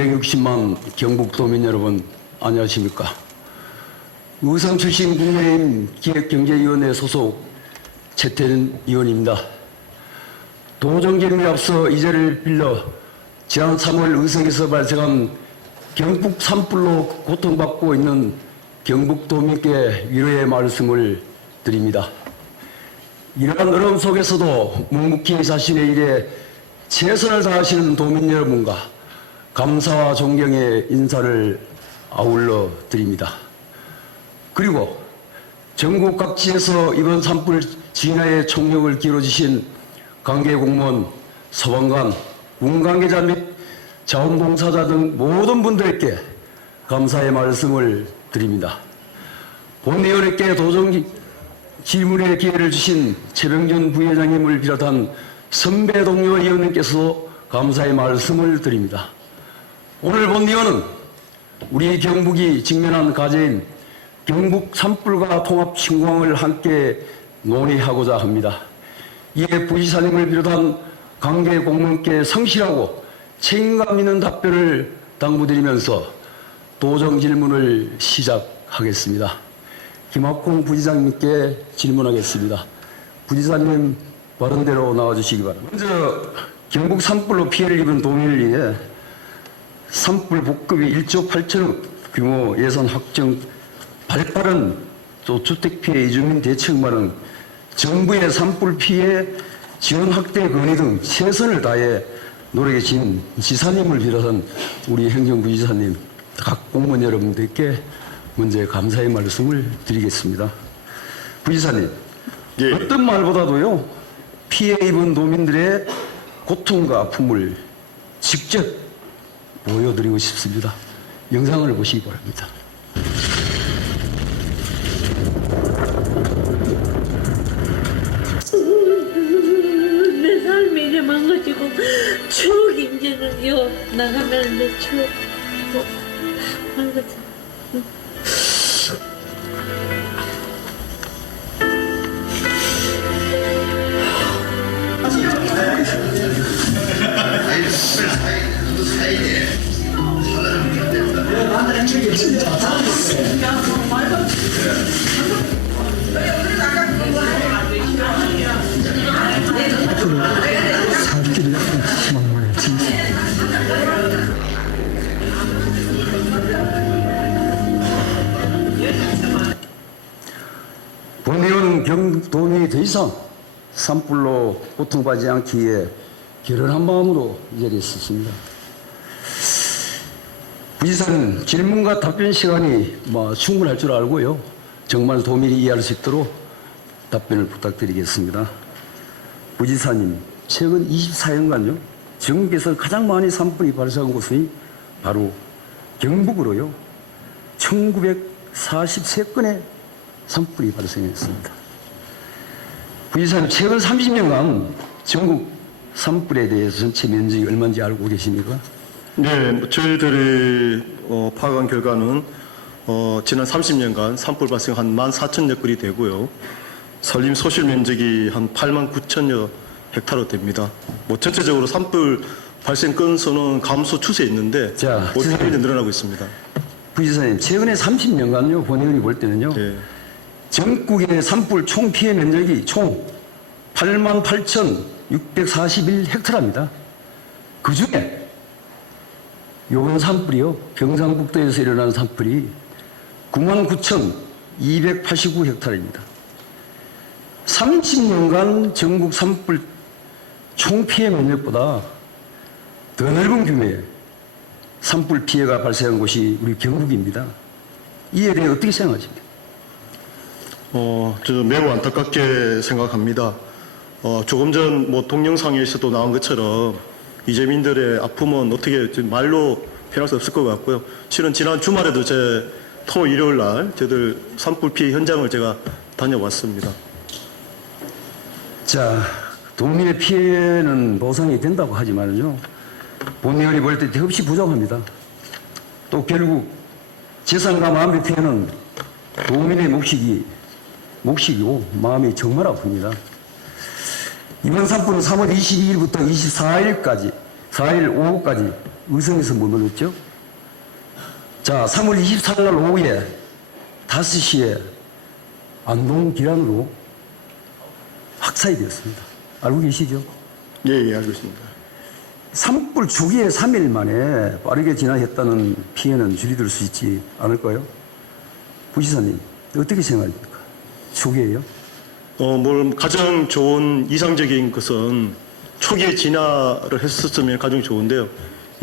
260만 경북도민 여러분 안녕하십니까. 의성 출신 국민의힘 기획경제위원회 소속 최태는 의원입니다. 도정질문에 앞서 이 자리를 빌려 지난 3월 의성에서 발생한 경북 산불로 고통받고 있는 경북도민께 위로의 말씀을 드립니다. 이러한 어려움 속에서도 묵묵히 자신의 일에 최선을 다하시는 도민 여러분과 감사와 존경의 인사를 아울러 드립니다. 그리고 전국 각지에서 이번 산불 진화에 총력을 기울여주신 관계공무원, 소방관, 운관계자 및 자원봉사자 등 모든 분들께 감사의 말씀을 드립니다. 본의원에게 도정 질문의 기회를 주신 최병준 부회장님을 비롯한 선배 동료 의원님께서도 감사의 말씀을 드립니다. 오늘 본의원은 우리 경북이 직면한 과제인 경북 산불과 통합 신공항을 함께 논의하고자 합니다. 이에 부지사님을 비롯한 관계 공무원께 성실하고 책임감 있는 답변을 당부드리면서 도정 질문을 시작하겠습니다. 김학공 부지사님께 질문하겠습니다. 부지사님 발언대로 나와주시기 바랍니다. 먼저 경북 산불로 피해를 입은 도민을 위해 산불 복급이 1조 8천억 규모 예산 확정, 발빠른 또 주택피해 이주민 대책마련, 정부의 산불 피해 지원 확대 건의 등 최선을 다해 노력해 진 지사님을 비롯한 우리 행정부지사님, 각 공무원 여러분들께 먼저 감사의 말씀을 드리겠습니다. 부지사님, 예. 어떤 말보다도요, 피해 입은 도민들의 고통과 아픔을 직접 보여드리고 싶습니다. 영상을 보시기 바랍니다. 내 삶이 이래 망가지고 추억이 이제는요 나가면 내 추억 망가져. 살길이 막막해지. 본의원은 경북도민이 더 이상 산불로 고통받지 않기 위해 결연한 마음으로 이 자리에 있었습니다. 부지사는 질문과 답변 시간이 충분할 줄 알고요. 정말 도민이 이해할 수 있도록 답변을 부탁드리겠습니다. 부지사님, 최근 24년간요, 전국에서 가장 많이 산불이 발생한 곳이 바로 경북으로요, 1943건의 산불이 발생했습니다. 부지사님, 최근 30년간 전국 산불에 대해서 전체 면적이 얼마인지 알고 계십니까? 네, 저희들이 파악한 결과는 지난 30년간 산불 발생 한 14,000여 건이 되고요. 산림 소실 면적이 한 89,000여 헥타르 됩니다. 전체적으로 산불 발생 건수는 감소 추세에 있는데 꾸준히 늘어나고 있습니다. 부지사님, 최근에 30년간요, 본의원이 볼 때는요, 네. 전국의 산불 총 피해 면적이 총 88,641 헥타르입니다. 그 중에 요번 산불이요, 경상북도에서 일어난 산불이 99,289 헥타르입니다. 30년간 전국 산불 총 피해 면적보다 더 넓은 규모의 산불 피해가 발생한 곳이 우리 경북입니다. 이에 대해 어떻게 생각하십니까? 저 매우 안타깝게 생각합니다. 조금 전 동영상에서도 나온 것처럼 이재민들의 아픔은 어떻게 말로 표현할 수 없을 것 같고요. 실은 지난 주말에도 제 토 일요일 날 저희들 산불 피해 현장을 제가 다녀왔습니다. 자, 도민의 피해는 보상이 된다고 하지만요, 본의원이 볼 때 없이 부족합니다. 또 결국 재산과 마음의 피해는 도민의 몫이고 마음이 정말 아픕니다. 이번 산불은 3월 22일부터 24일까지 4일 오후까지 의성에서 머물렀죠. 자, 3월 24일 날 오후에 5시에 안동 기란으로 확산이 되었습니다. 알고 계시죠? 예, 예, 알고 있습니다. 산불 주기에 3일 만에 빠르게 진화했다는 피해는 줄이들 수 있지 않을까요? 부지사님, 어떻게 생각합니까? 초기에요? 가장 좋은 이상적인 것은 초기에 진화를 했었으면 가장 좋은데요.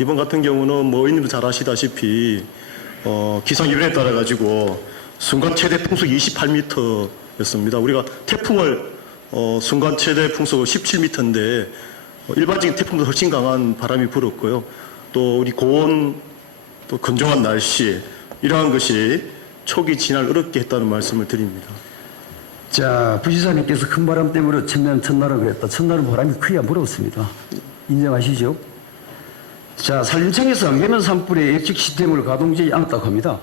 이번 같은 경우는 뭐 의원님도 잘 아시다시피 기상이변에 따라 가지고 순간 최대 풍속 28m였습니다. 우리가 태풍을 순간 최대 풍속 17m인데 일반적인 태풍보다 훨씬 강한 바람이 불었고요. 또 우리 고온, 또 건조한 날씨 이러한 것이 초기 진화를 어렵게 했다는 말씀을 드립니다. 자, 부지사님께서 큰 바람 때문에 첫날은 그랬다. 첫날은 바람이 크게 불었습니다. 인정하시죠? 자, 산림청에서 안개면 산불의 예측 시스템을 가동되지 않았다고 합니다.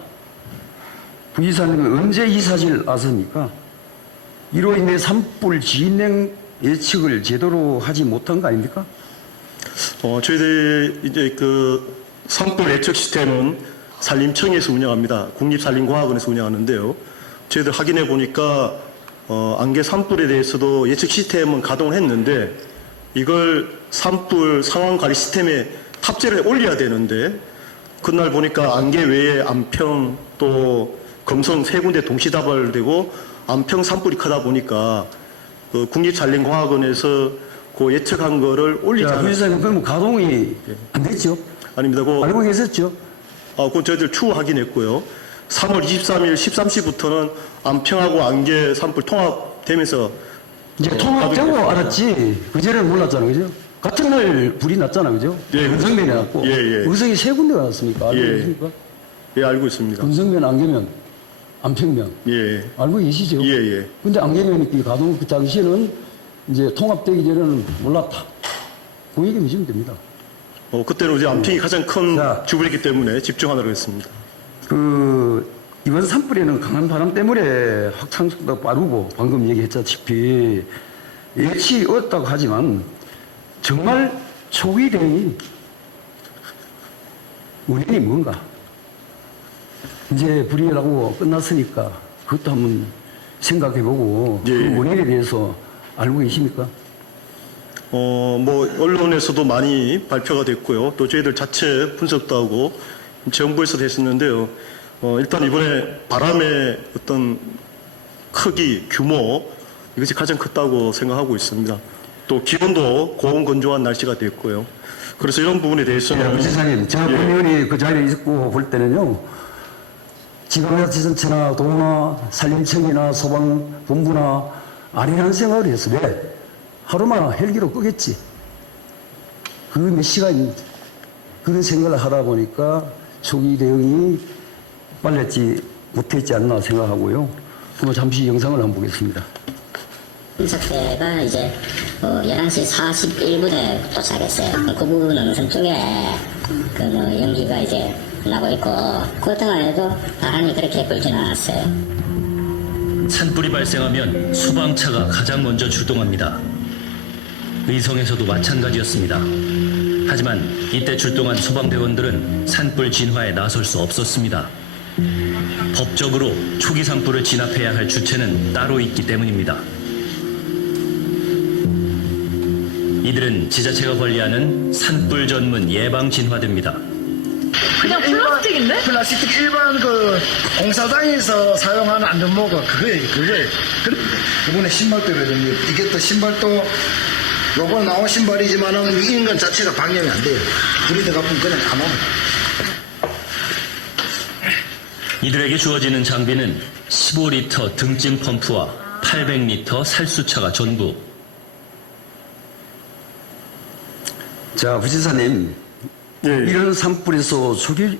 부지사님은 언제 이 사실 아십니까? 이로 인해 산불 진행 예측을 제대로 하지 못한 거 아닙니까? 저희들 이제 그 산불 예측 시스템은 산림청에서 운영합니다. 국립산림과학원에서 운영하는데요. 저희들 확인해 보니까 안개 산불에 대해서도 예측 시스템은 가동을 했는데 이걸 산불 상황 관리 시스템에 탑재를 올려야 되는데 그날 보니까 안개 외에 안평 또 금성 세 군데 동시다발되고 안평 산불이 크다 보니까 그 국립산림과학원에서 그 예측한 거를 올리지 자, 않았습니다. 부지사님, 그럼 가동이 안 됐죠? 아닙니다. 알고 계셨죠? 그건 저희들 추후 확인했고요. 3월 23일 13시부터는 안평하고 안개 산불 통합되면서 이제 통합되고 가동이 알았지. 그제는 몰랐잖아요, 그죠? 같은 날 불이 났잖아, 그죠? 예, 건성면에 났고. 예, 예. 의성이 세 군데가 났습니까? 알고 예. 계십니까? 예, 알고 있습니다. 건성면, 안개면, 안평면. 예, 알고 계시죠? 예, 예. 근데 안개면이 가동 그 당시에는 이제 통합되기 전에는 몰랐다. 그 얘기 해주면 됩니다. 그때는 이제 안평이 가장 큰 자. 주부였기 때문에 집중하도록 했습니다. 이번 산불에는 강한 바람 때문에 확산 속도가 빠르고 방금 얘기했다시피 예측이 어렵다고 하지만 정말 초기 대응이 원인이 뭔가? 이제 불이 나고 끝났으니까 그것도 한번 생각해보고 예, 예. 그 원인에 대해서 알고 계십니까? 언론에서도 많이 발표가 됐고요. 또 저희들 자체 분석도 하고 정부에서도 했었는데요. 일단 이번에 바람의 어떤 크기, 규모 이것이 가장 컸다고 생각하고 있습니다. 또 기온도 고온 건조한 날씨가 됐고요. 그래서 이런 부분에 대해서는 부지사님, 제가 예. 본의원이 그 자리에 있고 볼 때는요, 지방자치단체나 도나 산림청이나 소방본부나 아니라는 생각을 해서 왜? 하루만 헬기로 끄겠지. 그 몇 시간 그런 생각을 하다 보니까 초기 대응이 빨랐지 못했지 않나 생각하고요. 그럼 잠시 영상을 한번 보겠습니다. 인사대가 이제 11시 41분에 도착했어요. 그 부분은 어선 쪽에 연기가 이제 나고 있고 그 동안에도 바람이 그렇게 불지는 않았어요. 산불이 발생하면 소방차가 가장 먼저 출동합니다. 의성에서도 마찬가지였습니다. 하지만 이때 출동한 소방대원들은 산불 진화에 나설 수 없었습니다. 법적으로 초기 산불을 진압해야 할 주체는 따로 있기 때문입니다. 이들은 지자체가 관리하는 산불 전문 예방 진화대입니다. 그냥 플라스틱인데? 플라스틱 일반 그 공사장에서 사용하는 안전모가 그거예요. 이번에 신발대거든요. 이게 또 신발도 요거 나온 신발이지만은 이 인간 자체가 방염이 안 돼요. 불이 들어가면 그냥 가만. 이들에게 주어지는 장비는 15리터 등짐 펌프와 800리터 살수차가 전부. 자, 부지사님, 예, 이런 산불에서 초기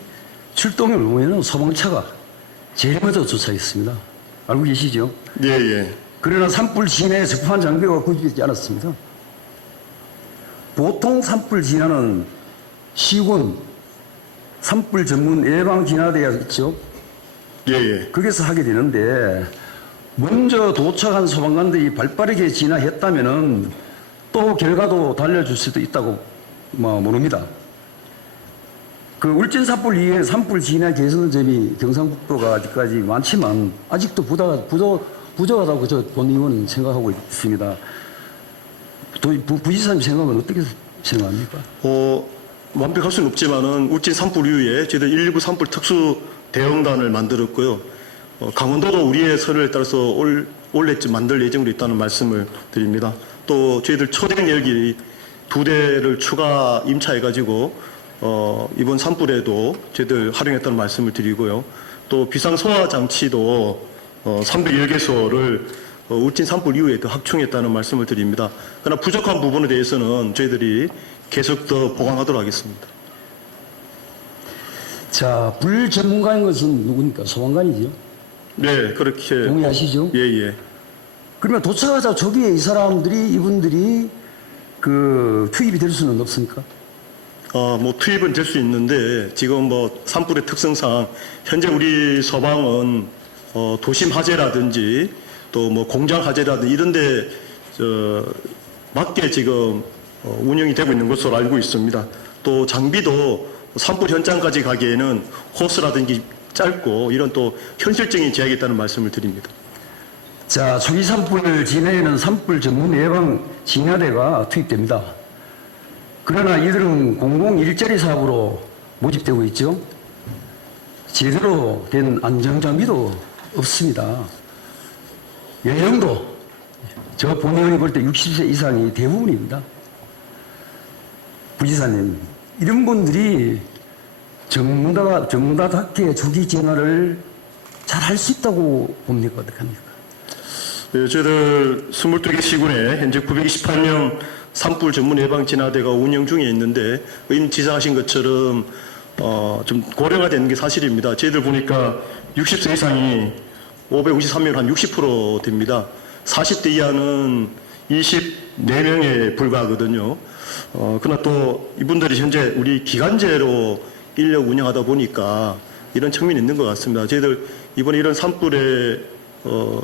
출동을 보면 소방차가 제일 먼저 도착했습니다. 알고 계시죠? 예, 예. 그러나 산불 진화에 적합한 장비가 구비되지 않았습니다. 보통 산불 진화는 시군, 산불 전문 예방 진화대가 있죠. 예, 예. 거기서 하게 되는데 먼저 도착한 소방관들이 발빠르게 진화했다면은 또 결과도 달려줄 수도 있다고 모릅니다. 그 울진 산불 이후에 산불 진화 개선 점이 경상북도가 아직까지 많지만 아직도 부족하다고 저 본 의원은 생각하고 있습니다. 부지사님 생각은 어떻게 생각합니까? 완벽할 수는 없지만은 울진 산불 이후에 저희들 119 산불 특수 대응단을 만들었고요. 강원도도 우리의 서류에 따라서 올해쯤 만들 예정으로 있다는 말씀을 드립니다. 또 저희들 초대형 헬기 2대를 추가 임차해가지고 이번 산불에도 저희들 활용했다는 말씀을 드리고요. 또 비상소화 장치도 310개소를 울진 산불 이후에 더 확충했다는 말씀을 드립니다. 그러나 부족한 부분에 대해서는 저희들이 계속 더 보강하도록 하겠습니다. 자, 불 전문가인 것은 누굽니까? 소방관이죠. 네, 그렇게. 동의하시죠? 예, 예. 그러면 도착하자 저기에 이분들이 그 투입이 될 수는 없습니까? 뭐 투입은 될 수 있는데 지금 뭐 산불의 특성상 현재 우리 소방은 도심 화재라든지 또 뭐 공장 화재라든지 이런데 맞게 지금 운영이 되고 있는 것으로 알고 있습니다. 또 장비도 산불 현장까지 가기에는 호스라든지 짧고 이런 또 현실적인 제약이 있다는 말씀을 드립니다. 자, 초기 산불 진화에는 산불 전문 예방 진화대가 투입됩니다. 그러나 이들은 공공 일자리 사업으로 모집되고 있죠. 제대로 된 안전장비도 없습니다. 연령도 저 본의원이 볼 때 60세 이상이 대부분입니다. 부지사님, 이런 분들이 전문가답게 조기 진화를 잘 할 수 있다고 봅니까? 어떡합니까? 네, 저희들 22개 시군에 현재 928명 산불 전문 예방 진화대가 운영 중에 있는데 의원 지적하신 것처럼 좀 고령화 되는 게 사실입니다. 저희들 보니까 60세 이상이 553명 한 60% 됩니다. 40대 이하는 24명에 불과하거든요. 그러나 또 이분들이 현재 우리 기간제로 인력 운영하다 보니까 이런 측면이 있는 것 같습니다. 저희들 이번에 이런 산불의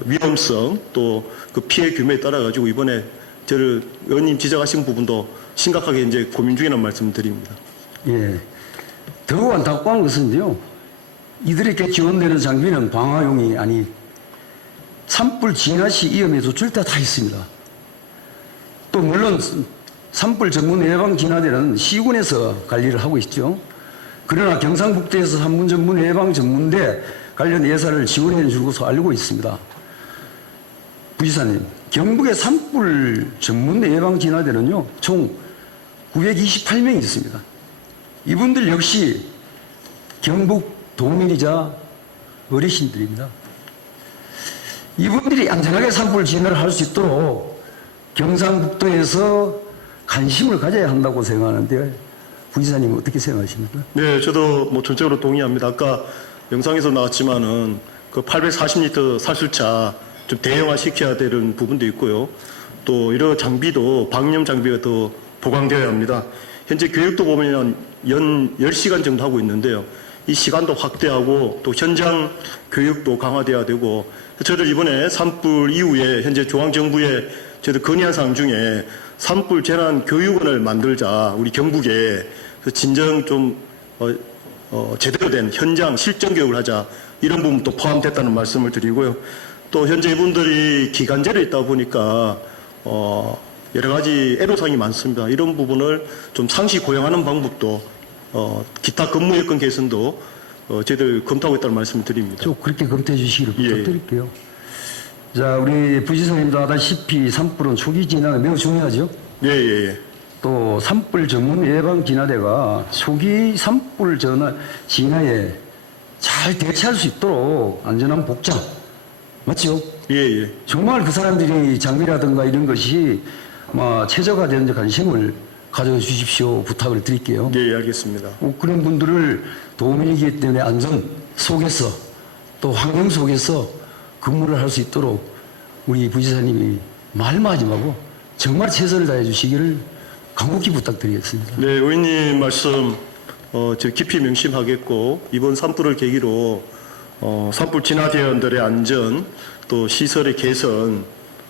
위험성 또 그 피해 규모에 따라 가지고 이번에 저를 의원님 지적하신 부분도 심각하게 이제 고민 중이라는 말씀을 드립니다. 예. 더욱 안타까운 것은요, 이들에게 지원되는 장비는 방화용이 아니 산불 진화 시 위험에 노출돼 다 있습니다. 또 물론 산불 전문 예방 진화대는 시군에서 관리를 하고 있죠. 그러나 경상북도에서 산불 전문 예방 전문대 관련 예산을 지원해 줄 것으로 알고 있습니다. 부지사님, 경북의 산불 전문 예방 진화대는요, 총 928명이 있습니다. 이분들 역시 경북 도민이자 어르신들입니다. 이분들이 안전하게 산불 진화를 할 수 있도록 경상북도에서 관심을 가져야 한다고 생각하는데 부지사님 어떻게 생각하십니까? 네, 저도 뭐 전적으로 동의합니다. 아까 영상에서 나왔지만은 그 840리터 살수차 좀 대형화 시켜야 되는 부분도 있고요. 또 이런 장비도 방염 장비가 더 보강되어야 합니다. 현재 교육도 보면 연 10시간 정도 하고 있는데요. 이 시간도 확대하고 또 현장 교육도 강화돼야 되고 저희들 이번에 산불 이후에 현재 중앙정부에 저희들 건의한 사항 중에 산불 재난 교육원을 만들자 우리 경북에 진정 좀 제대로 된 현장 실전 교육을 하자 이런 부분도 포함됐다는 말씀을 드리고요. 또 현재 이분들이 기간제로 있다 보니까 여러 가지 애로사항이 많습니다. 이런 부분을 좀 상시 고용하는 방법도 기타 근무 여건 개선도 저희들 검토하고 있다는 말씀을 드립니다. 좀 그렇게 검토해 주시기를 예. 부탁드릴게요. 자, 우리 부지사님도 아다시피 산불은 초기 진화가 매우 중요하죠. 예. 또 산불 전문 예방 진화대가 초기 산불 진화에 잘 대처할 수 있도록 안전한 복장 맞죠? 예. 정말 그 사람들이 장비라든가 이런 것이 최저화되는데 관심을 가져주십시오 부탁을 드릴게요. 예, 알겠습니다. 그런 분들을 도민이기 때문에 안전 속에서 또 환경 속에서 근무를 할 수 있도록 우리 부지사님이 말만 하지 말고 정말 최선을 다해 주시기를 간곡히 부탁드리겠습니다. 네, 의원님 말씀 저 깊이 명심하겠고 이번 산불을 계기로 산불 진화대원들의 안전 또 시설의 개선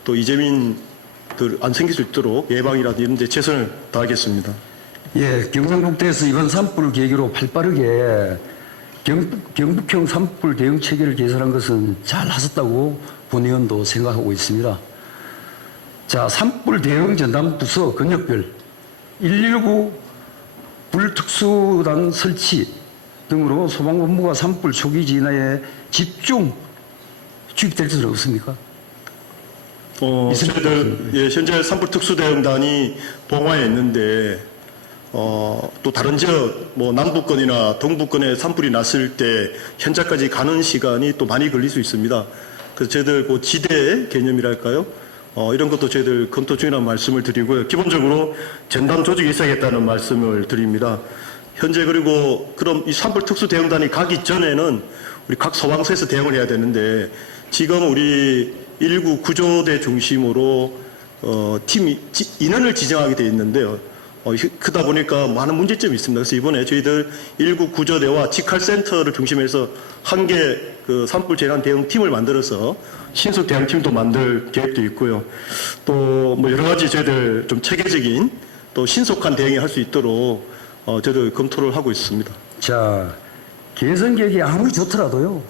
또 이재민들 안 생길 수 있도록 예방이라든지 이런 데 최선을 다하겠습니다. 예, 경상북도에서 이번 산불 계기로 발빠르게 경북형 산불 대응 체계를 개설한 것은 잘 하셨다고 본 의원도 생각하고 있습니다. 자, 산불 대응 전담 부서 권역별 119 불특수단 설치 등으로 소방본부가 산불 초기 진화에 집중 투입될 것은 없습니까? 저희들 현재 산불 특수대응단이 봉화에 있는데 또 다른 지역 뭐 남부권이나 동부권에 산불이 났을 때 현장까지 가는 시간이 또 많이 걸릴 수 있습니다. 그래서 저희들 그 지대 개념이랄까요? 이런 것도 저희들 검토 중이라는 말씀을 드리고요. 기본적으로 전담 조직이 있어야겠다는 말씀을 드립니다. 현재 그리고 그럼 이 산불 특수대응단이 가기 전에는 우리 각 소방서에서 대응을 해야 되는데 지금 우리 119 구조대 중심으로 팀이 인원을 지정하게 되어 있는데요. 크다 보니까 많은 문제점이 있습니다. 그래서 이번에 저희들 119 구조대와 직할센터를 중심해서 한 개 그 산불 재난 대응 팀을 만들어서 신속 대응 팀도 만들 계획도 있고요. 또 뭐 여러 가지 저희들 좀 체계적인 또 신속한 대응이 할 수 있도록 저희들 검토를 하고 있습니다. 자, 개선 계획이 아무리 좋더라도요,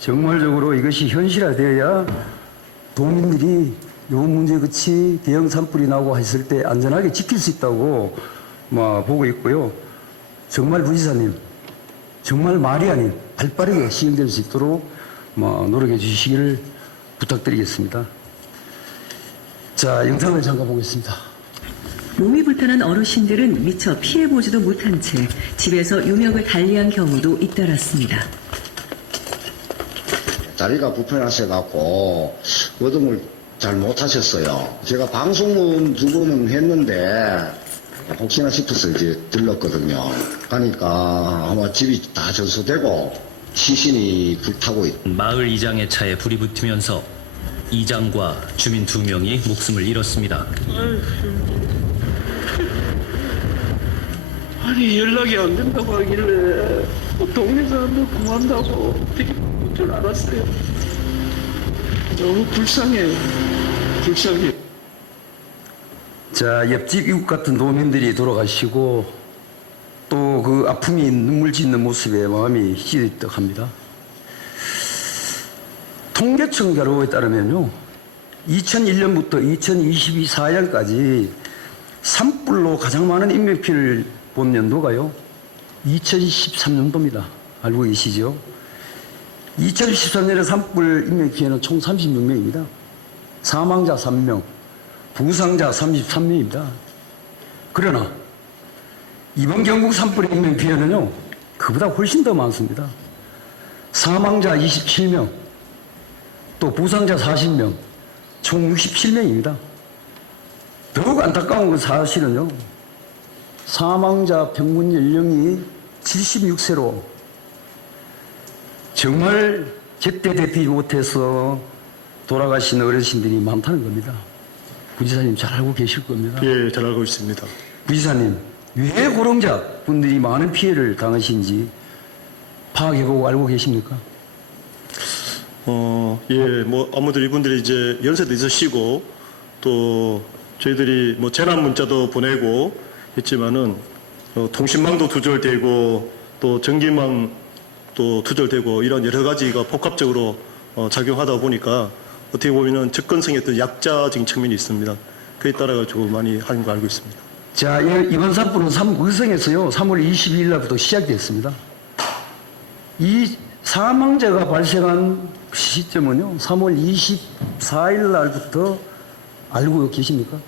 정말적으로 이것이 현실화되어야 도민들이 요 문제 끝이 대형 산불이 나고 했을 때 안전하게 지킬 수 있다고 보고 있고요. 정말 부지사님, 정말 말이 아닌 발빠르게 시행될 수 있도록 노력해 주시기를 부탁드리겠습니다. 자, 영상을 잠깐 보겠습니다. 몸이 불편한 어르신들은 미처 피해보지도 못한 채 집에서 유명을 달리한 경우도 잇따랐습니다. 다리가 불편하셔갖고 거동을 잘 못하셨어요. 제가 방송은 2번은 했는데 혹시나 싶어서 이제 들렀거든요. 가니까 아마 집이 다 전소되고 시신이 불타고 있고. 마을 이장의 차에 불이 붙으면서 이장과 주민 2명이 목숨을 잃었습니다. 아니 연락이 안 된다고 하길래 동네 사람들 구한다고 되게 볼 줄 알았어요. 너무 불쌍해요. 불쌍해. 자, 옆집 이웃 같은 도민들이 돌아가시고 또 그 아픔이 눈물 짓는 모습에 마음이 찌릿합니다. 통계청 자료에 따르면요, 2001년부터 2024년까지 산불로 가장 많은 인명피해를 본 연도가요, 2013년도입니다. 알고 계시죠? 2013년에 산불 인명피해는 총 36명입니다. 사망자 3명, 부상자 33명입니다. 그러나 이번 경북 산불 인명피해는요, 그보다 훨씬 더 많습니다. 사망자 27명, 또 부상자 40명, 총 67명입니다. 더욱 안타까운 건 사실은요, 사망자 평균 연령이 76세로 정말 제때 대피 못해서 돌아가신 어르신들이 많다는 겁니다. 부지사님 잘 알고 계실 겁니다. 예, 잘 알고 있습니다. 부지사님, 왜 고령자분들이 많은 피해를 당하신지 파악해보고 알고 계십니까? 예, 아무래도 이분들이 이제 연세도 있으시고 또 저희들이 재난 문자도 보내고 했지만은 통신망도 두절되고 또 전기망도 두절되고 이런 여러 가지가 복합적으로 작용하다 보니까 어떻게 보면은 접근성의 어떤 약자적인 측면이 있습니다. 그에 따라 가지고 많이 하는 거 알고 있습니다. 자, 이번 산불은 의성에서요, 3월 22일 날부터 시작됐습니다. 이 사망자가 발생한 시점은요, 3월 24일 날부터 알고 계십니까?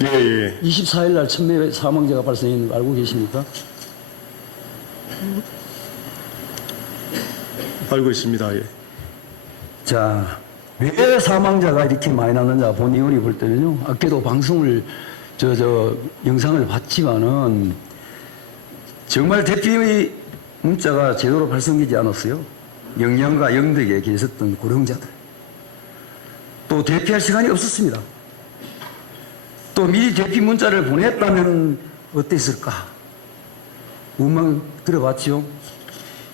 예. 24일 날 천명 사망자가 발생했는 거 알고 계십니까? 알고 있습니다. 예. 자, 왜 사망자가 이렇게 많이 났는지 본 의원이 볼 때는요, 아까도 방송을, 영상을 봤지만은, 정말 대피의 문자가 제대로 발송되지 않았어요. 영양과 영덕에 계셨던 고령자들. 또 대피할 시간이 없었습니다. 또 미리 대피 문자를 보냈다면 어땠을까? 운만 들어봤죠?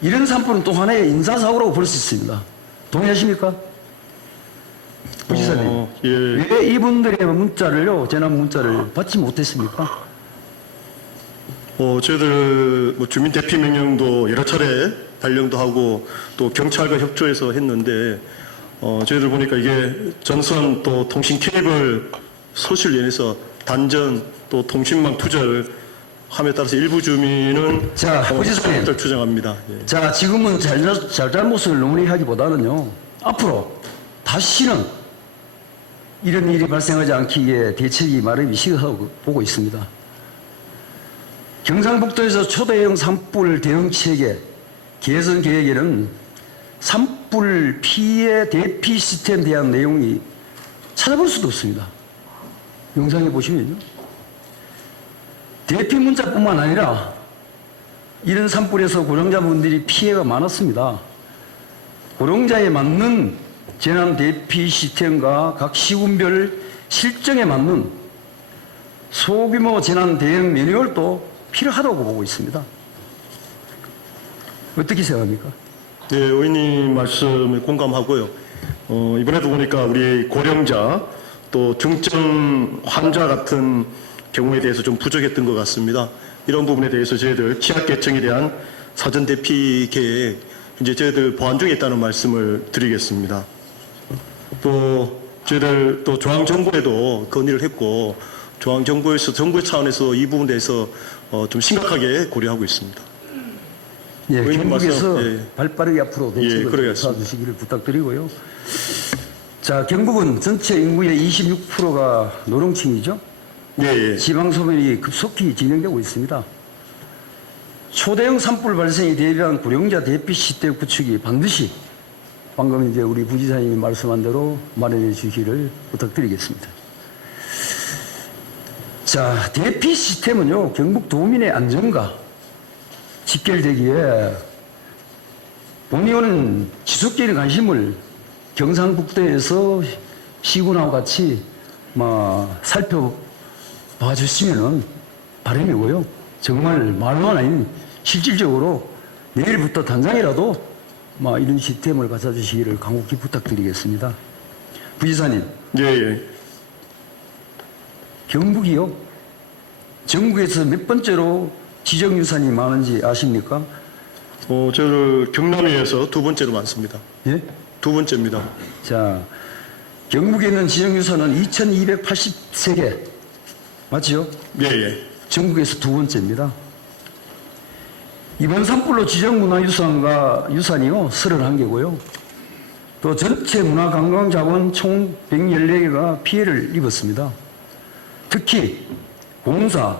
이런 산불은 또 하나의 인사사고라고 볼 수 있습니다. 동의하십니까? 부지사님, 예. 왜 이분들의 문자를요, 재난 문자를 받지 못했습니까? 저희들 뭐 주민 대피 명령도 여러 차례 발령도 하고 또 경찰과 협조해서 했는데 저희들 보니까 이게 전선 또 통신 케이블 소실 인해서 단전 또 통신망 투절 함에 따라서 일부 주민은 자, 부지사님. 추정합니다. 예. 자, 지금은 잘잘못을 논의하기보다는요, 앞으로 다시는 이런 일이 발생하지 않기 위해 대책이 마련이 시급하고 보고 있습니다. 경상북도에서 초대형 산불 대응 체계 개선 계획에는 산불 피해 대피 시스템에 대한 내용이 찾아볼 수도 없습니다. 영상에 보시면요. 대피 문자뿐만 아니라 이런 산불에서 고령자분들이 피해가 많았습니다. 고령자에 맞는 재난 대피 시스템과 각 시군별 실정에 맞는 소규모 재난 대응 매뉴얼도 필요하다고 보고 있습니다. 어떻게 생각합니까? 네, 의원님 말씀에 공감하고요. 이번에도 보니까 우리 고령자 또 중증 환자 같은 경우에 대해서 좀 부족했던 것 같습니다. 이런 부분에 대해서 저희들 취약계층에 대한 사전 대피 계획 이제 저희들 보완 중에 있다는 말씀을 드리겠습니다. 또 저희들 또 중앙정부에도 건의를 했고 중앙정부에서 정부 차원에서 이 부분에 대해서 좀 심각하게 고려하고 있습니다. 예, 의원님 경북에서 말씀, 예. 발빠르게 앞으로 대책을 그러겠습니다. 도와주시기를 부탁드리고요. 자, 경북은 전체 인구의 26%가 노령층이죠. 예, 예. 지방 소멸이 급속히 진행되고 있습니다. 초대형 산불 발생에 대비한 고령자 대피 시스템 구축이 반드시 방금 이제 우리 부지사님이 말씀한 대로 마련해 주시기를 부탁드리겠습니다. 자, 대피 시스템은요, 경북 도민의 안전과 직결되기에 본의원은 지속적인 관심을 경상북도에서 시군하고 같이 살펴봐 주시면은 바람이고요. 정말 말로는 아닌 실질적으로 내일부터 당장이라도 이런 시스템을 갖춰주시기를 간곡히 부탁드리겠습니다. 부지사님, 예, 예. 경북이요, 전국에서 몇 번째로 지정유산이 많은지 아십니까? 저를 경남에서 두 번째로 많습니다. 예? 두 번째입니다. 자, 경북에 있는 지정유산은 2283개. 맞죠? 예, 예. 전국에서 두 번째입니다. 이번 산불로 지정문화유산과 유산이요, 31개고요. 또 전체 문화관광자원 총 114개가 피해를 입었습니다. 특히 공사,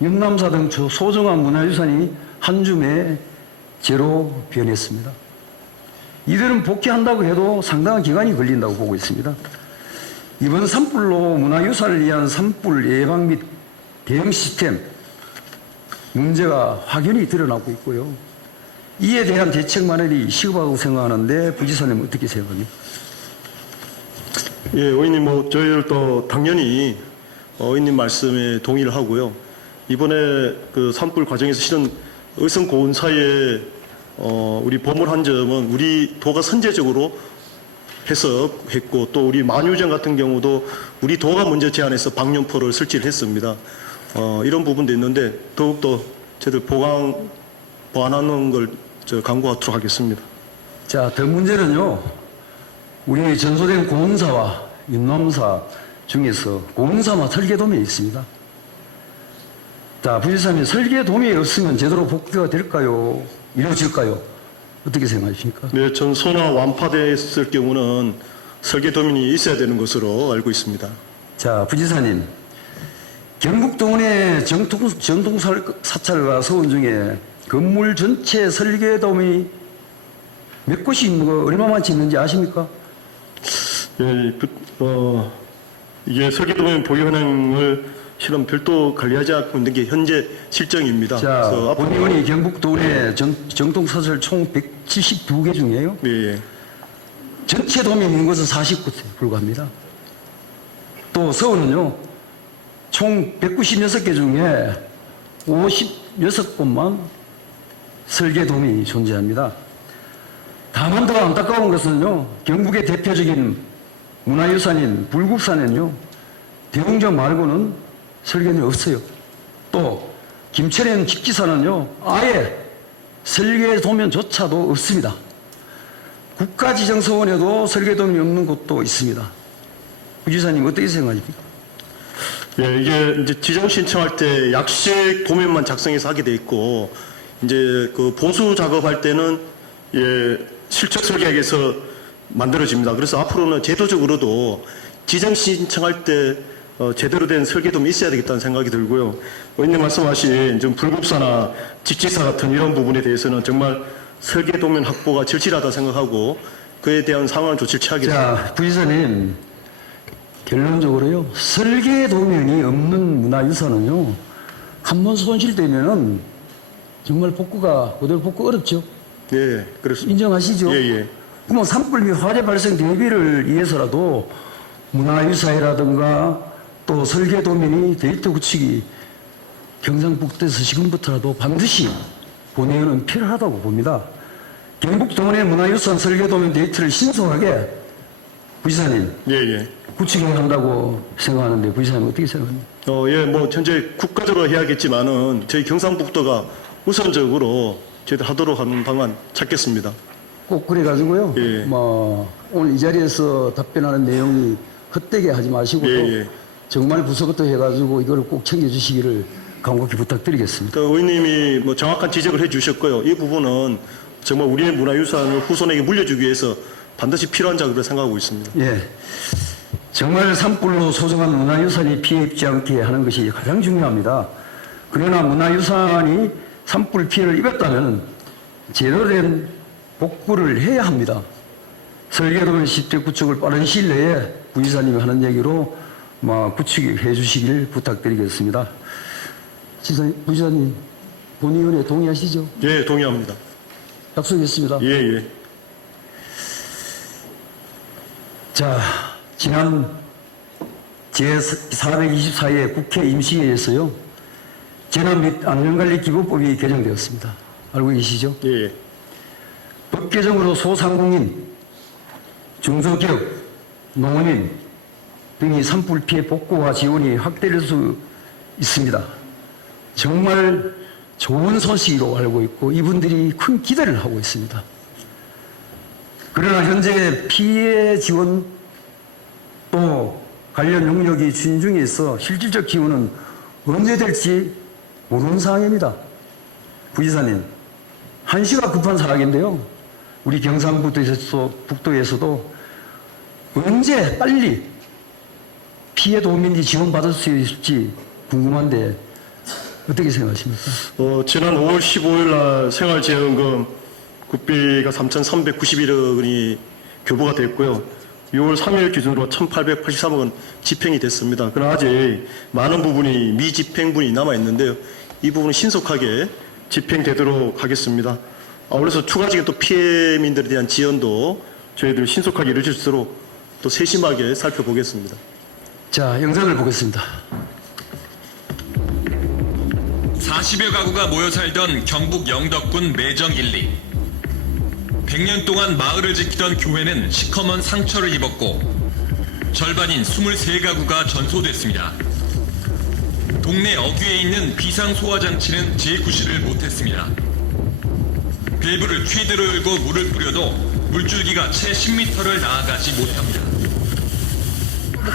윤남사 등 소중한 문화유산이 한 줌에 제로 변했습니다. 이들은 복귀한다고 해도 상당한 기간이 걸린다고 보고 있습니다. 이번 산불로 문화유산을 위한 산불 예방 및 대응 시스템 문제가 확연히 드러나고 있고요. 이에 대한 대책 마련이 시급하다고 생각하는데 부지사님 어떻게 생각합니까? 예, 의원님 저희들도 당연히 의원님 말씀에 동의를 하고요. 이번에 그 산불 과정에서 실은 의성 고운사에 우리 보물한 점은 우리 도가 선제적으로 해석했고 또 우리 만유정 같은 경우도 우리 도가 먼저 제안해서 방염포를 설치를 했습니다. 이런 부분도 있는데 더욱더 저희들 보완하는 걸 강구하도록 하겠습니다. 자, 더 문제는요, 우리 전소된 고운사와 윤남사 중에서 고운사만 설계도면에 있습니다. 자, 부지사님, 설계도면이 없으면 제대로 복구가 될까요? 이루어질까요? 어떻게 생각하십니까? 네, 전소나 완파됐을 경우는 설계도면이 있어야 되는 것으로 알고 있습니다. 자, 부지사님, 경북도원의 전통사찰과 서원 중에 건물 전체 설계도면이 몇 곳이 있는 거 얼마만치 있는지 아십니까? 예, 이게 설계도면 보유 현황을 실은 별도 관리하지 않고 있는 게 현재 실정입니다. 자, 그래서 본의원이 경북도원의 정통사찰 총 172개 중에요. 예, 전체 도면 있는 것은 49곳에 불과합니다. 또 서울은요, 총 196개 중에 56곳만 설계도면이 존재합니다. 다만 더 안타까운 것은요, 경북의 대표적인 문화유산인 불국사는요, 대웅전 말고는 설계도면이 없어요. 또 김철현 직지사는요, 아예 설계 도면조차도 없습니다. 국가지정서원에도 설계 도면이 없는 곳도 있습니다. 부지사님 어떻게 생각하십니까? 예, 이게 이제 지정 신청할 때 약식 도면만 작성해서 하게 돼 있고, 이제 그 보수 작업할 때는 예, 실적 설계에서 만들어집니다. 그래서 앞으로는 제도적으로도 지정 신청할 때 제대로 된 설계도면이 있어야 되겠다는 생각이 들고요. 의원님 말씀하신 좀 불급사나 직지사 같은 이런 부분에 대해서는 정말 설계도면 확보가 절실하다 생각하고 그에 대한 상황 조치를 취하겠습니다. 자, 부지사님, 결론적으로요, 설계 도면이 없는 문화유산은요, 한번 손실되면은 정말 복구가, 그대로 복구 어렵죠? 예, 그렇습니다. 인정하시죠? 예, 예. 그러면 산불 및 화재 발생 대비를 위해서라도 문화유산이라든가 또 설계 도면이 데이터 구축이 경상북도에서 지금부터라도 반드시 본회의는 필요하다고 봅니다. 경북 동원의 문화유산 설계 도면 데이터를 신속하게 부지사님 예, 예. 구축해야 한다고 생각하는데 부지사님 어떻게 생각합니까? 예, 뭐 현재 국가적으로 해야겠지만은 저희 경상북도가 우선적으로 저희들 하도록 하는 방안 찾겠습니다. 꼭 그래가지고요. 예. 뭐 오늘 이 자리에서 답변하는 내용이 헛되게 하지 마시고 예, 예. 정말 부서부터 해가지고 이거를 꼭 챙겨주시기를 간곡히 부탁드리겠습니다. 그 의원님이 뭐 정확한 지적을 해주셨고요. 이 부분은 정말 우리의 문화유산을 후손에게 물려주기 위해서 반드시 필요한 작업을 생각하고 있습니다. 예. 정말 산불로 소중한 문화유산이 피해 입지 않게 하는 것이 가장 중요합니다. 그러나 문화유산이 산불 피해를 입었다면 제대로 된 복구를 해야 합니다. 설계도면 시대 구축을 빠른 시일 내에 부지사님이 하는 얘기로 구축해 주시길 부탁드리겠습니다. 부지사님, 본의원에 동의하시죠? 예, 동의합니다. 약속했습니다. 예, 예. 자, 지난 제424회 국회 임시회에서요, 재난 및 안전관리 기본법이 개정되었습니다. 알고 계시죠? 예, 예. 법 개정으로 소상공인, 중소기업, 농업인 등이 산불 피해 복구와 지원이 확대될 수 있습니다. 정말 좋은 소식으로 알고 있고 이분들이 큰 기대를 하고 있습니다. 그러나 현재 피해 지원 또 관련 용역이 추진 중에 있어 실질적 기원은 언제 될지 모르는 상황입니다. 부지사님, 한시가 급한 상황인데요. 우리 경상북도에서도 언제 빨리 피해 도민이 지원받을 수 있을지 궁금한데 어떻게 생각하십니까? 지난 5월 15일 날 생활지원금 국비가 3,391억 원이 교부가 됐고요. 6월 3일 기준으로 1,883억 원 집행이 됐습니다. 그러나 아직 많은 부분이 미집행분이 남아있는데요. 이 부분은 신속하게 집행되도록 하겠습니다. 그래서 추가적인 또 피해민들에 대한 지원도 저희들 신속하게 이루어질 수 있도록 또 세심하게 살펴보겠습니다. 자, 영상을 보겠습니다. 40여 가구가 모여 살던 경북 영덕군 매정 1리. 100년 동안 마을을 지키던 교회는 시커먼 상처를 입었고 절반인 23가구가 전소됐습니다. 동네 어귀에 있는 비상소화장치는 재구시를 못했습니다. 밸브를 최대로 열고 물을 뿌려도 물줄기가 채 10m를 나아가지 못합니다.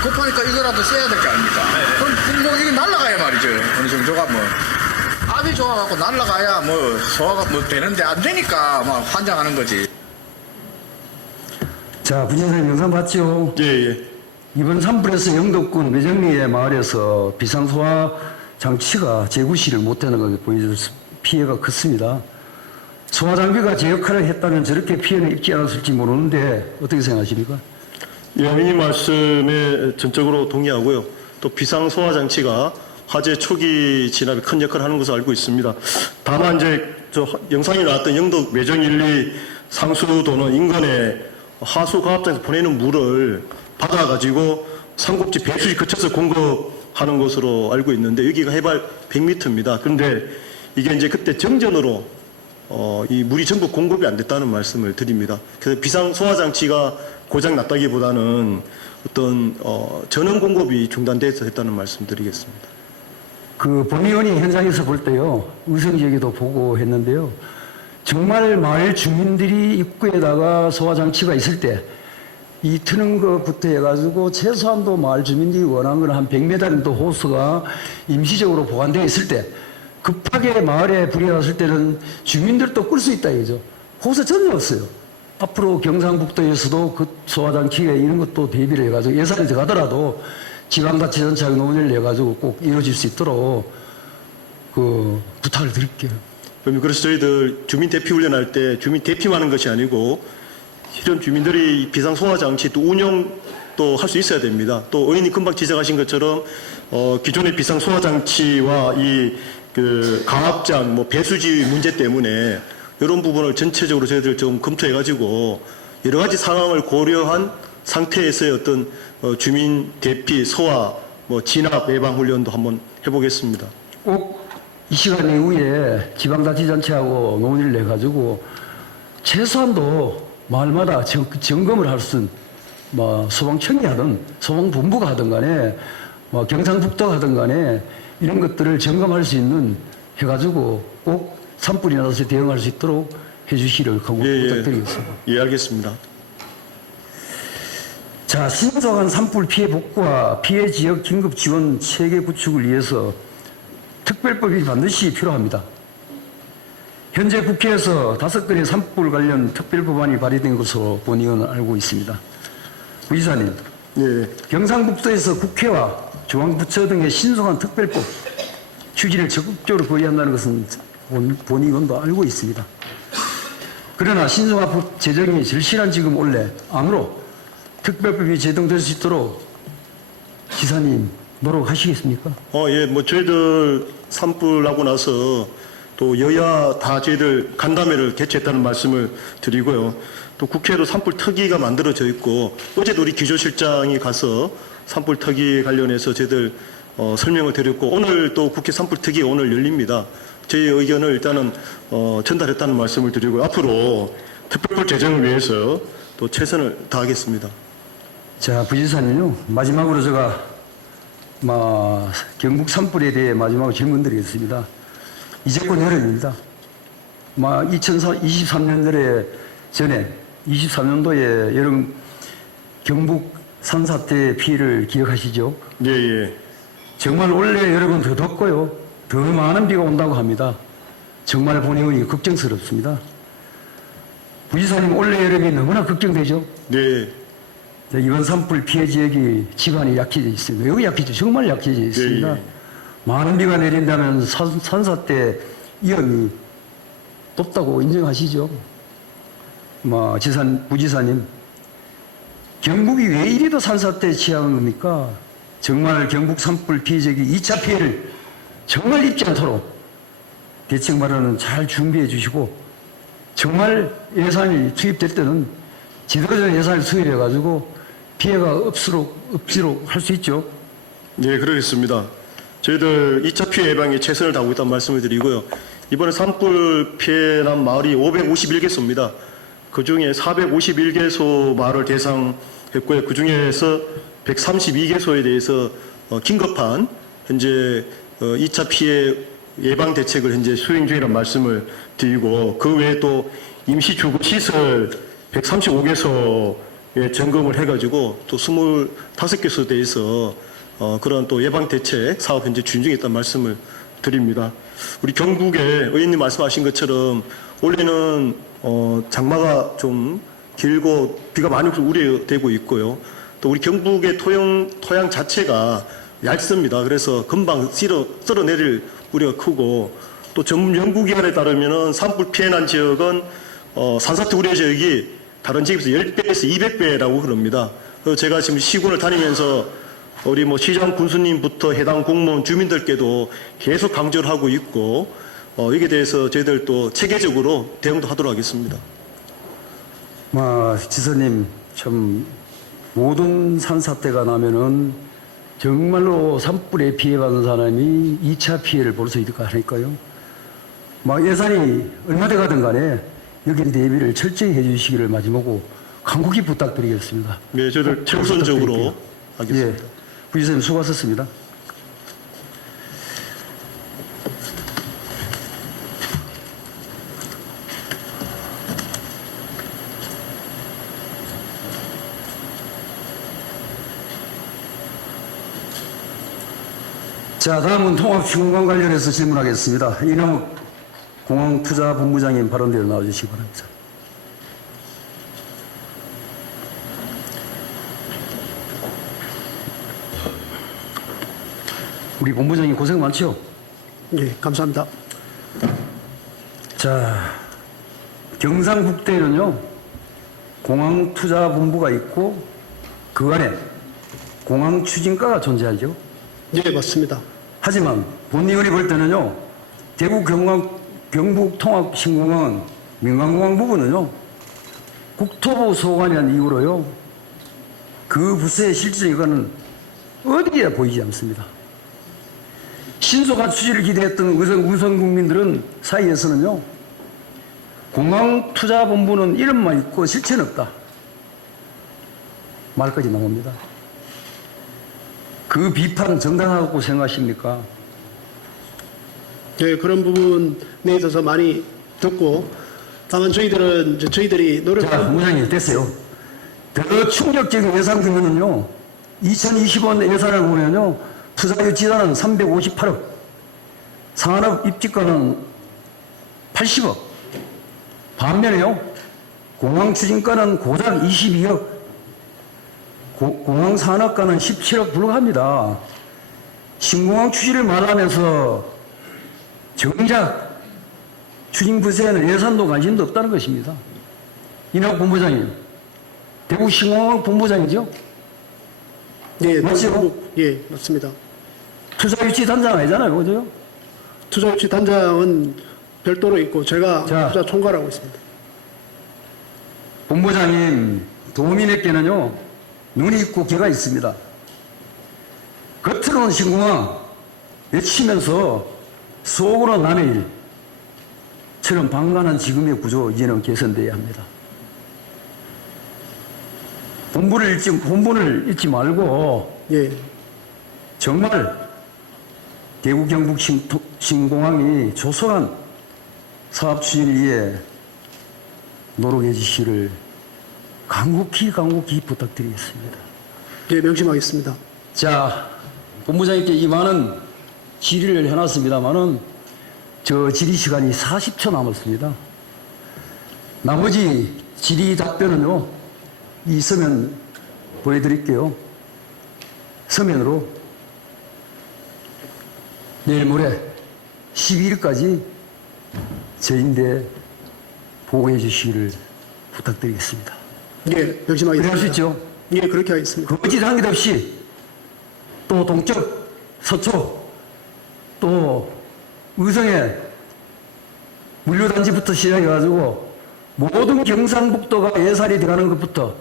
급하니까 이거라도 써야 될 거 아닙니까? 그럼 뭐 이게 날아가야 말이죠. 어느 정도가 뭐 압이 좋아갖고 날아가야 뭐 소화가 뭐 되는데 안 되니까 막 환장하는 거지. 자, 부지사님 영상 봤죠? 예, 예. 이번 산불에서 영덕군 매정리의 마을에서 비상소화 장치가 재구시를 못하는 것을 보여줘서 피해가 컸습니다. 소화 장비가 제 역할을 했다면 저렇게 피해는 입지 않았을지 모르는데 어떻게 생각하십니까? 예, 의원님 말씀에 전적으로 동의하고요. 또 비상소화장치가 화재 초기 진압에 큰 역할을 하는 것을 알고 있습니다. 다만 이제 영상이 나왔던 영덕 매정 1리 상수도는 인근에 하수과합장에서 보내는 물을 받아가지고 삼국지 배수지 거쳐서 공급하는 것으로 알고 있는데 여기가 해발 100m입니다. 그런데 이게 이제 그때 정전으로 이 물이 전부 공급이 안 됐다는 말씀을 드립니다. 그래서 비상소화장치가 고장 났다기보다는 어떤 전원 공급이 중단돼서 했다는 말씀 드리겠습니다. 그 본의원이 현장에서 볼 때요, 의성지역에도 보고 했는데요. 정말 마을 주민들이 입구에다가 소화장치가 있을 때, 이 트는 것부터 해가지고 최소한도 마을 주민들이 원하는 건 한 100m 정도 호스가 임시적으로 보관되어 있을 때, 급하게 마을에 불이 났을 때는 주민들도 끌 수 있다 이거죠. 호스 전혀 없어요. 앞으로 경상북도에서도 그 소화장치에 이런 것도 대비를 해가지고 예산이 들어가더라도 지방자치단체하고 논의를 해가지고 꼭 이루어질 수 있도록 그 부탁을 드릴게요. 그럼 그래서 저희들 주민 대피 훈련할 때 주민 대피만 하는 것이 아니고 실현 주민들이 비상 소화 장치 또 운영도 할 수 있어야 됩니다. 또 의원님 금방 지적하신 것처럼 기존의 비상 소화 장치와 이 그 강압장 뭐 배수지 문제 때문에 이런 부분을 전체적으로 저희들 좀 검토해가지고 여러 가지 상황을 고려한 상태에서의 어떤 주민 대피 소화 뭐 진압 예방 훈련도 한번 해보겠습니다. 꼭 이 시간 이후에 지방자치단체하고 논의를 해가지고 최소한도 마을마다 점검을 할 수 있는 뭐 소방청이 하든 소방본부가 하든 간에 뭐 경상북도가 하든 간에 이런 것들을 점검할 수 있는 해가지고 꼭 산불이 나서 대응할 수 있도록 해주시기를 부탁드리겠습니다. 예, 알겠습니다. 자, 신속한 산불 피해 복구와 피해 지역 긴급 지원 체계 구축을 위해서 특별법이 반드시 필요합니다. 현재 국회에서 5건의 산불 관련 특별법안이 발의된 것으로 본의원은 알고 있습니다. 부지사님, 예. 경상북도에서 국회와 중앙부처 등의 신속한 특별법 추진을 적극적으로 거의한다는 것은 본의원도 알고 있습니다. 그러나 신속한 법 제정이 절실한 지금 원래 암으로 특별법이 제정될 수 있도록 지사님 노력하시겠습니까? 예, 뭐 저희들 산불 나고 나서 또 여야 다 저희들 간담회를 개최했다는 말씀을 드리고요. 또 국회로 산불 특위가 만들어져 있고 어제도 우리 기조실장이 가서 산불 특위 관련해서 저희들 설명을 드렸고 오늘 또 국회 산불 특위 오늘 열립니다. 저희 의견을 일단은 전달했다는 말씀을 드리고 앞으로 특별법 제정을 위해서 또 최선을 다하겠습니다. 자, 부지사님요. 마지막으로 제가 경북 산불에 대해 마지막으로 질문드리겠습니다. 이제껏 여름입니다. 2023년도에 전에 23년도에 여름 경북 산사태 피해를 기억하시죠? 예, 예. 정말 올해 여름은 더 덥고요. 더 많은 비가 온다고 합니다. 정말 본의원이 걱정스럽습니다. 부지사님 올해 여름이 너무나 걱정되죠? 네. 이번 산불 피해 지역이 지반이 약해져 있습니다. 매우 약해져, 정말 약해져 있습니다. 네. 많은 비가 내린다면 산사태 위험이 높다고 인정하시죠? 부지사님, 경북이 왜 이리도 산사태 취하는 겁니까? 정말 경북 산불 피해 지역이 2차 피해를 정말 입지 않도록 대책 마련은 잘 준비해 주시고 정말 예산이 투입될 때는 지도적 예산을 투입해가지고 피해가 없도록 할 수 있죠. 네, 그러겠습니다. 저희들 2차 피해 예방에 최선을 다하고 있다는 말씀을 드리고요. 이번에 산불 피해 난 마을이 551개소입니다. 그 중에 451개소 마을을 대상했고요. 그 중에서 132개소에 대해서 긴급한 현재 2차 피해 예방 대책을 현재 수행 중이라는 말씀을 드리고 그 외에 또 임시주거시설 135개소에 점검을 해가지고 또 25개소에 대해서 그런 또 예방 대책 사업 현재 추진 중에 있다는 말씀을 드립니다. 우리 경북에 의원님 말씀하신 것처럼 올해는 장마가 좀 길고 비가 많이 우려되고 있고요. 또 우리 경북의 토양 자체가 얇습니다. 그래서 금방 쓸어내릴 우려가 크고 또 전문 연구기관에 따르면은 산불 피해 난 지역은 산사태 우려 지역이 다른 지역에서 10배에서 200배라고 그럽니다. 그래서 제가 지금 시군을 다니면서 우리 시장 군수님부터 해당 공무원 주민들께도 계속 강조를 하고 있고 여기에 대해서 저희들 또 체계적으로 대응도 하도록 하겠습니다. 지사님 참 모든 산사태가 나면은 정말로 산불에 피해받은 사람이 2차 피해를 볼 수 있을까 하니까요. 예산이 얼마 돼가든 간에 여기에 대비를 철저히 해주시기를 마지막으로 간곡히 부탁드리겠습니다. 네, 저희들 최우선적으로 하겠습니다. 예, 부지사님 수고하셨습니다. 자, 다음은 통합신공항 관련해서 질문하겠습니다. 이남욱 공항투자본부장님 발언대로 나와주시기 바랍니다. 우리 본부장님 고생 많죠? 예, 감사합니다. 자, 경상국대에는요, 공항투자본부가 있고 그 안에 공항추진과가 존재하죠. 예, 맞습니다. 하지만 본의원이 볼 때는요, 대구 경북통합신공항은 민간공항 부분은요, 국토부 소관이라는 이유로요, 그 부서의 실질적인 어디에 보이지 않습니다. 신속한 추진을 기대했던 우선 국민들은 사이에서는요, 공항투자본부는 이름만 있고 실체는 없다 말까지 나옵니다. 그 비판 정당하다고 생각하십니까? 예, 그런 부분에 있어서 많이 듣고, 다만 저희들이 자, 노력하는 본부장님 됐어요. 더 충격적인 예산 규모는요, 2020년 예산을 보면요, 투자유치단은 358억, 산업 입지가는 80억, 반면에요, 공항추진가는 고작 22억, 공항산업가는 17억 불과합니다. 신공항 추진을 말하면서 정작 추진부서에는 예산도 관심도 없다는 것입니다. 이낙 본부장님, 대구 신공항 본부장이죠? 예, 맞죠? 예, 맞습니다. 투자유치 단장 아니잖아요, 그죠? 투자유치 단장은 별도로 있고 제가 자. 투자 총괄하고 있습니다. 본부장님, 도민에게는요, 눈이 있고 귀가 있습니다. 겉으로는 신공항 외치면서 속으로 남의 일처럼 방관한 지금의 구조 이제는 개선돼야 합니다. 본분을 잊지 말고 예, 정말 대구 경북 신공항이 조속한 사업 추진을 위해 노력해 주시기를 간곡히 부탁드리겠습니다. 예, 명심하겠습니다. 자, 본부장님께 이 많은 질의를 해놨습니다만은 저 질의 시간이 40초 남았습니다. 나머지 질의 답변은요, 이 서면 보여드릴게요. 서면으로 내일 모레 12일까지 저인데 보고해 주시기를 부탁드리겠습니다. 예, 명심하겠습니다. 그래 할 수 있죠? 예, 그렇게 하겠습니다. 거짓한 것 없이 또 동쪽, 서초, 또 의성의 물류단지부터 시작해가지고 모든 경상북도가 예산이 들어가는 것부터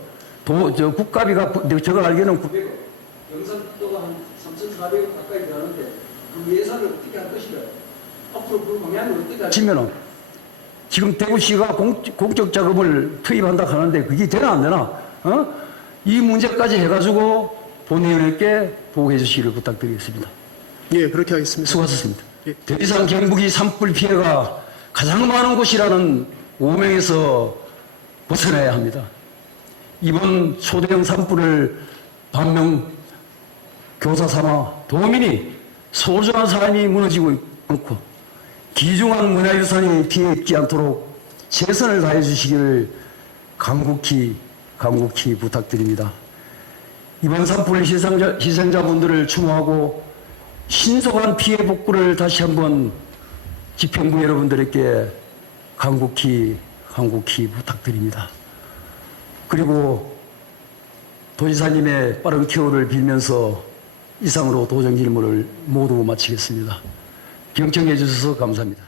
국가비가 제가 알기로는 900억, 경상북도가 한 3,400억 가까이 들어가는데 그 예산을 어떻게 할 것인가, 앞으로 그 방향을 어떻게 하시면은 지금 대구시가 공적 자금을 투입한다 하는데 그게 되나 안 되나? 이 문제까지 해가지고 본회의원께 보고해 주시기를 부탁드리겠습니다. 예, 그렇게 하겠습니다. 수고하셨습니다. 예. 대비상 경북이 산불 피해가 가장 많은 곳이라는 오명에서 벗어나야 합니다. 이번 초대형 산불을 반면 교사 삼아 도민이 소중한 삶이 무너지고 않고 귀중한 문화유산이 피해 입지 않도록 최선을 다해 주시기를 간곡히 부탁드립니다. 이번 산불 희생자분들을 추모하고 신속한 피해 복구를 다시 한번 지평구 여러분들에게 간곡히 부탁드립니다. 그리고 도지사님의 빠른 쾌호를 빌면서 이상으로 도정 질문을 모두 마치겠습니다. 경청해 주셔서 감사합니다.